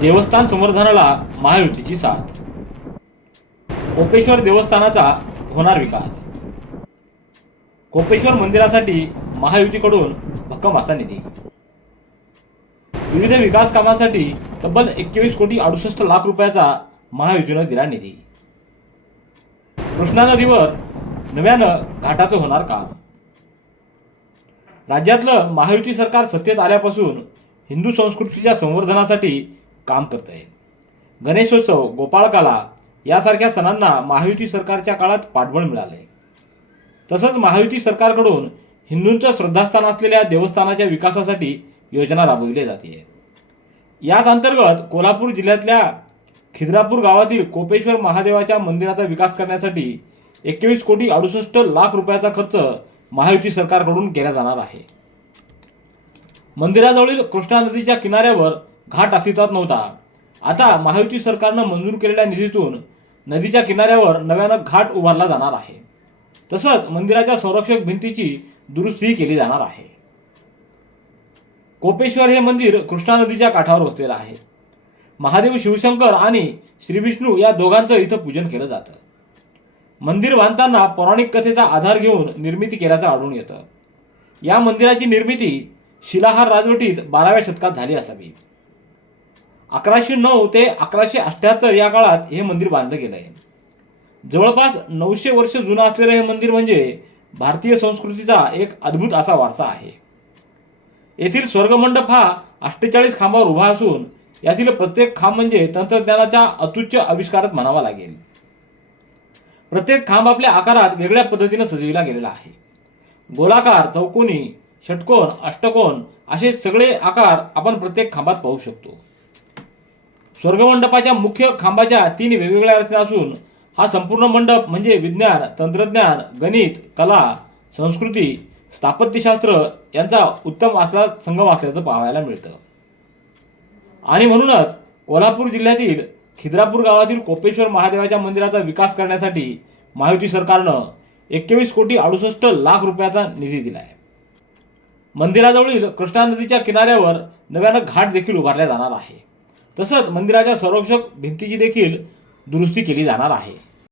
देवस्थान संवर्धनाला महायुतीची साथ. कोपेश्वर देवस्थानाचा होणार विकास. कोपेश्वर मंदिरासाठी महायुतीकडून भक्कम असा निधी. विविध विकास कामांसाठी तब्बल एकवीस कोटी अडुसष्ट लाख रुपयाचा महायुतीनं दिला निधी. कृष्णा नदीवर नव्यानं घाटाचं होणार काम. राज्यातलं महायुती सरकार सत्तेत आल्यापासून हिंदू संस्कृतीच्या संवर्धनासाठी काम करत आहे गणेशोत्सव गोपाळकाला यासारख्या सणांना महायुती सरकारच्या काळात पाठबळ मिळालं आहे तसंच महायुती सरकारकडून हिंदूंचं श्रद्धास्थान असलेल्या देवस्थानाच्या विकासासाठी योजना राबविली जाते याच अंतर्गत कोल्हापूर जिल्ह्यातल्या खिद्रापूर गावातील कोपेश्वर महादेवाच्या मंदिराचा विकास करण्यासाठी एकवीस कोटी अडुसष्ट लाख रुपयाचा खर्च महायुती सरकारकडून केला जाणार आहे. मंदिराजवळील कृष्णा नदीच्या किनाऱ्यावर घाट अस्तित्वात नव्हता. आता महायुती सरकारनं मंजूर केलेल्या निधीतून नदीच्या किनाऱ्यावर नव्यानं घाट उभारला जाणार आहे. तसंच मंदिराच्या संरक्षक भिंतीची दुरुस्तीही केली जाणार आहे. कोपेश्वर हे मंदिर कृष्णा नदीच्या काठावर वसलेलं आहे. महादेव शिवशंकर आणि श्रीविष्णू या दोघांचं इथं पूजन केलं जातं. मंदिर बांधताना पौराणिक कथेचा आधार घेऊन निर्मिती केल्याचं आढळून येतं. या मंदिराची निर्मिती शिलाहार राजवटीत बाराव्या शतकात झाली असावी. अकराशे नऊ ते अकराशे अठ्ठ्याहत्तर या काळात हे मंदिर बांधलं गेलं आहे. जवळपास नऊशे वर्ष जुनं असलेलं हे मंदिर म्हणजे भारतीय संस्कृतीचा एक अद्भुत असा वारसा आहे. येथील स्वर्गमंडप हा अठ्ठेचाळीस खांबावर उभा असून यातील प्रत्येक खांब म्हणजे तंत्रज्ञानाच्या अतुच्च आविष्कारात म्हणावा लागेल. प्रत्येक खांब आपल्या आकारात वेगळ्या पद्धतीने सजविला गेलेला आहे. गोलाकार चौकोनी षटकोन अष्टकोन असे सगळे आकार आपण प्रत्येक खांबात पाहू शकतो. स्वर्गमंडपाच्या मुख्य खांबाच्या तीन वेगवेगळ्या रचना असून हा संपूर्ण मंडप म्हणजे विज्ञान तंत्रज्ञान गणित कला संस्कृती स्थापत्यशास्त्र यांचा उत्तम असा संगम असल्याचं पाहायला मिळतं. आणि म्हणूनच कोल्हापूर जिल्ह्यातील खिद्रापूर गावातील कोपेश्वर महादेवाच्या मंदिराचा विकास करण्यासाठी महायुती सरकारनं एक्केवीस कोटी अडुसष्ट लाख रुपयाचा निधी दिला आहे मंदिराजवळील कृष्णा नदीच्या किनाऱ्यावर नव्यानं घाट देखील उभारला जाणार आहे. तसंच मंदिराच्या संरक्षक भिंतीची देखील दुरुस्ती केली जाणार आहे.